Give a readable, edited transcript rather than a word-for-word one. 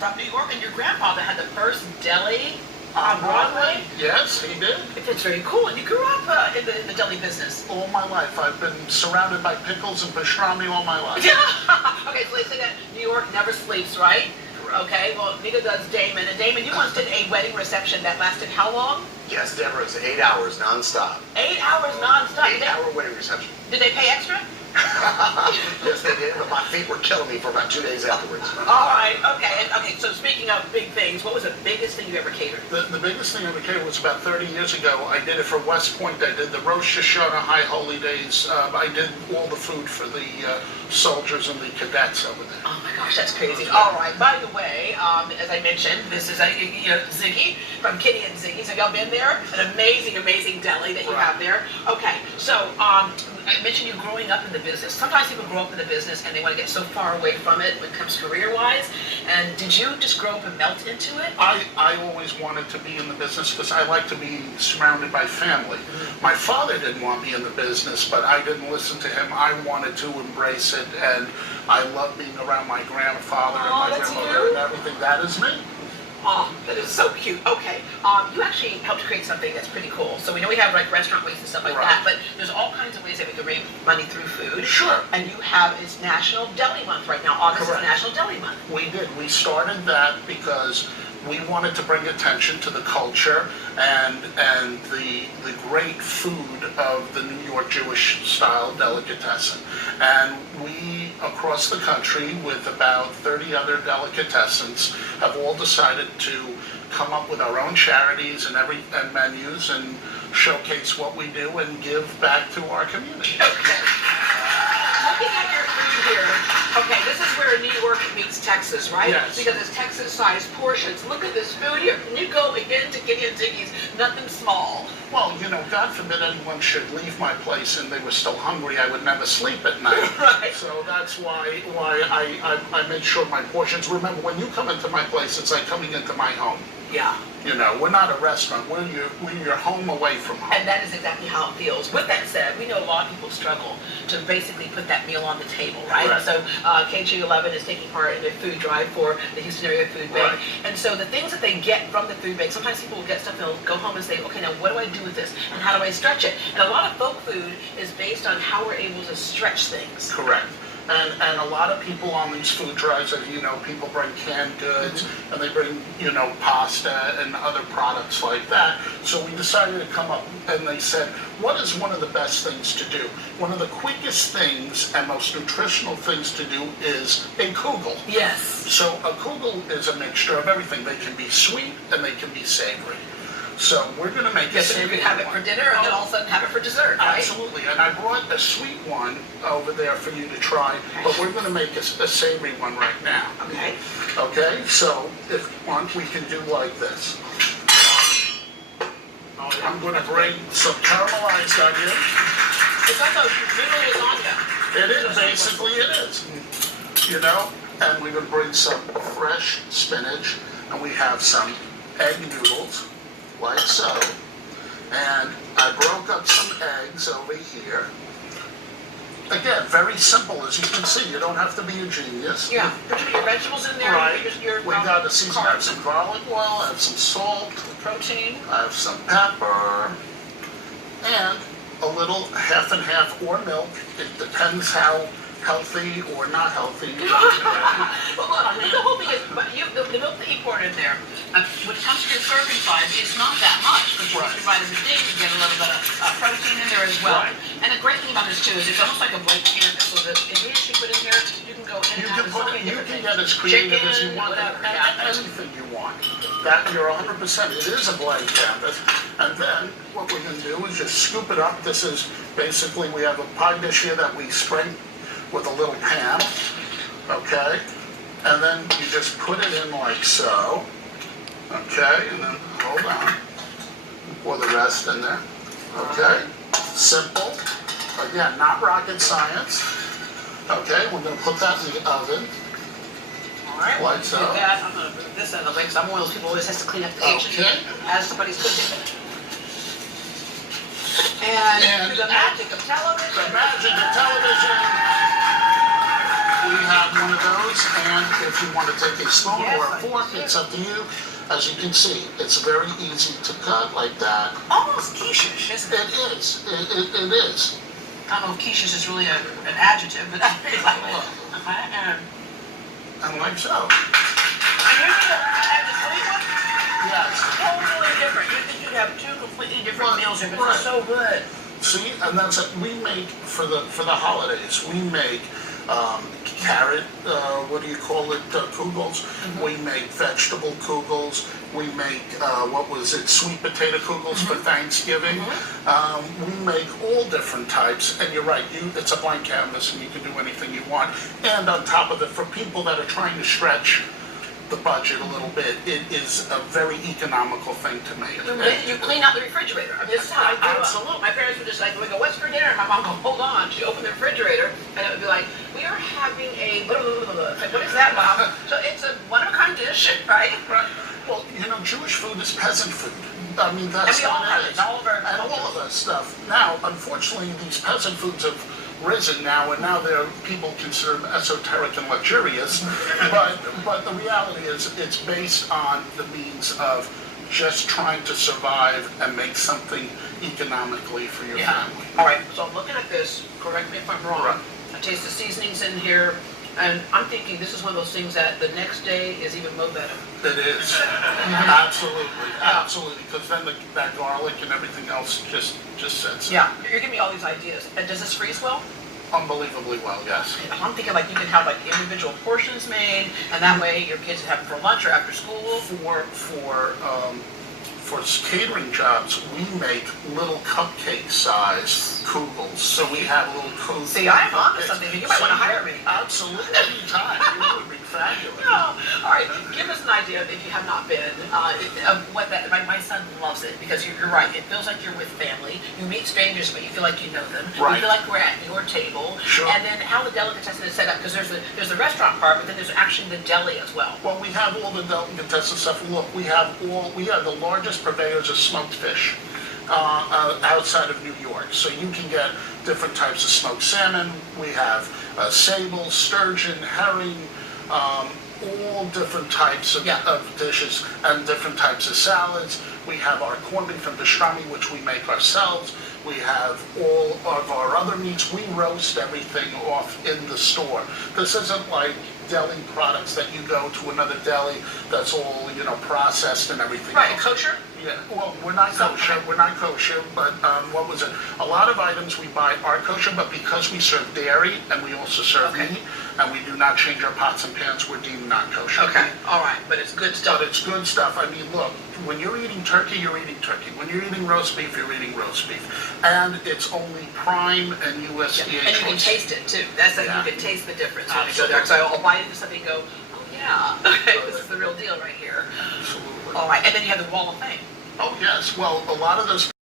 from New York, and your grandfather had the first deli on Broadway? Yes, he did. It's very cool. And you grew up in the deli business. All my life. I've been surrounded by pickles and pastrami all my life. Yeah. Okay, so they say that New York never sleeps, right? Okay, well, neither does Damon. And Damon, you once did a wedding reception that lasted how long? Yes, Deborah, it's 8 hours nonstop. 8 hours nonstop? 8-hour wedding reception. Did they pay extra? Yes, they did, but my feet were killing me for about 2 days afterwards. All right, okay. And, okay, so speaking of big things, what was the biggest thing you ever catered? The biggest thing I ever catered was about 30 years ago. I did it for West Point. I did the Rosh Hashanah High Holy Days. I did all the food for the soldiers and the cadets over there. Oh my gosh, that's crazy. All right, by the way, as I mentioned, this is Ziggy from Kitty and Ziggy's. Have y'all been there? An amazing, amazing deli that you have there. Okay, so I mentioned you growing up in the business. Sometimes people grow up in the business and they want to get so far away from it when it comes career-wise. And did you just grow up and melt into it? I always wanted to be in the business because I like to be surrounded by family. My father didn't want me in the business, but I didn't listen to him. I wanted to embrace it, and I love being around my grandfather and my grandmother and everything. That is me. Oh, that is so cute. Okay, you actually helped create something that's pretty cool. So we know we have like restaurant ways and stuff like that, but there's all kinds of ways that we can raise money through food. Sure. And you have, it's National Deli Month right now. August is National Deli Month. We did. We started that because we wanted to bring attention to the culture and the great food of the New York Jewish style delicatessen. And we, across the country, with about 30 other delicatessens, have all decided to come up with our own charities and menus and showcase what we do and give back to our community. Okay. Looking at your food here, okay, this is where New York meets Texas, right? Yes. Because it's Texas-sized portions. Look at this food here. When you go again to Kitty and Ziggy's, nothing small. Well, you know, God forbid anyone should leave my place and they were still hungry. I would never sleep at night. Right. So that's why I made sure my portions. Remember, when you come into my place, it's like coming into my home. Yeah. You know, we're not a restaurant. We're your home away from home. And that is exactly how it feels. With that said, we know a lot of people struggle to basically put that meal on the table, right? Right. So KG11 is taking part in a food drive for the Houston Area Food Bank. Right. And so the things that they get from the food bank, sometimes people will get stuff and they'll go home and say, okay, now what do I do with this? And how do I stretch it? And a lot of folk food is based on how we're able to stretch things. Correct. And a lot of people on these food drives, as you know, people bring canned goods and they bring, you know, pasta and other products like that. So we decided to come up and they said, what is one of the best things to do? One of the quickest things and most nutritional things to do is a kugel. Yes. So a kugel is a mixture of everything. They can be sweet and they can be savory. So we're going to make a savory. So you can have it for dinner and then all of a sudden have it for dessert, right? Absolutely. And I brought a sweet one over there for you to try, but we're going to make a savory one right now. Okay. Okay, so if you want, we can do like this. I'm going to bring some caramelized onion. It's like a little lasagna. It is, basically it is. You know, and we're going to bring some fresh spinach, and we have some egg noodles. Like so. And I broke up some eggs over here. Again, very simple, as you can see. You don't have to be a genius. Yeah, put your vegetables in there. Right. Your We got the season. I have some garlic oil, I have some salt. Protein. I have some pepper. And a little half and half or milk. It depends how healthy or not healthy. Well, look, the whole thing is, the milk that you poured in there, when it comes to your serving size, it's not that much. But you get your vitamin D, you get a little bit of protein in there as well. Right. And the great thing about this too is it's almost like a blank canvas. So the ingredients you put in here, you can go in and out so many different things. You can get as creative as you want. Whatever, anything you want. That you're 100%. It is a blank canvas. And then what we're going to do is just scoop it up. This is basically, we have a pie dish here that we spring with a little pan, okay? And then you just put it in like so, okay? And then, hold on, pour the rest in there, okay? Simple, again, not rocket science, okay? We're gonna put that in the oven. All right, like so. That. I'm gonna put this out of the way because I'm one of those people who always has to clean up the kitchen as somebody's cooking. And through the magic of television. The magic of television. we have one of those, and if you want to take a spoon Yes, or I a fork, do. it's up to you. As you can see, it's very easy to cut like that. Almost quiche-ish, isn't it? It is. It is. I don't know if quiche is really an adjective, but it's like, and And like so. you're gonna have the sweet one? Yes. Totally different. You think you'd have two completely different meals here, but it's so good. See, and that's it. We make for the holidays. We make carrot. What do you call it? Kugels. We make vegetable kugels. We make sweet potato kugels for Thanksgiving. We make all different types. And you're right. It's a blank canvas, and you can do anything you want. And on top of it, for people that are trying to stretch the budget a little bit, it is a very economical thing to make. You clean out the refrigerator. I mean, this is how I grew up. Absolutely. My parents would just like, we go, what's for dinner? My mom go, hold on. She'd open the refrigerator, and it would be like, we are having a blah, blah, blah, blah. Like, what is that, Mom? So it's a one-of-a-kind dish, right? Right. Well, Jewish food is peasant food. I mean, that's And we all what have it it is. in all of our And all of that stuff. Now, unfortunately, these peasant foods have risen now, and now people consider them esoteric and luxurious. But the reality is, it's based on the means of just trying to survive and make something economically for your family. All right, so I'm looking at this. Correct me if I'm wrong. Right. I taste the seasonings in here, and I'm thinking this is one of those things that the next day is even more better. It is. Absolutely. Absolutely. Because then that garlic and everything else just sets. Yeah, you're giving me all these ideas. And does this freeze well? Unbelievably well, yes. I'm thinking like you can have like individual portions made, and that way your kids have it for lunch or after school. For catering jobs, we make little cupcake size kugels. So we have little kugels. See, I'm onto something. You might want to hire me. Absolutely. Anytime. It would be fabulous. No. All right, give us an idea, if you have not been, of what that, my son loves it, because you're right, it feels like you're with family. You meet strangers, but you feel like you know them. Right. You feel like we're at your table. Sure. And then how the delicatessen is set up, because there's the restaurant part, but then there's actually the deli as well. Well, we have all the delicatessen stuff. Look, we have the largest purveyors of smoked fish outside of New York. So you can get different types of smoked salmon. We have sable, sturgeon, herring, all different types of dishes and different types of salads. We have our corned beef and pastrami, which we make ourselves. We have all of our other meats. We roast everything off in the store. This isn't like deli products that you go to another deli that's all, processed and everything Right, else. kosher? Yeah, well, we're not kosher, but what was it? A lot of items we buy are kosher, but because we serve dairy and we also serve meat, and we do not change our pots and pans, we're deemed not kosher. Okay, all right, but it's good stuff. But it's good stuff. I mean, look, when you're eating turkey, you're eating turkey. When you're eating roast beef, you're eating roast beef. And it's only prime and USDA And you can choice. taste it too. That's like you can taste the difference when you go there. So I'll bite into something and go, oh yeah, okay, this is the real deal right here. Absolutely. All right, and then you have the wall of fame. Oh, yes. Well, a lot of those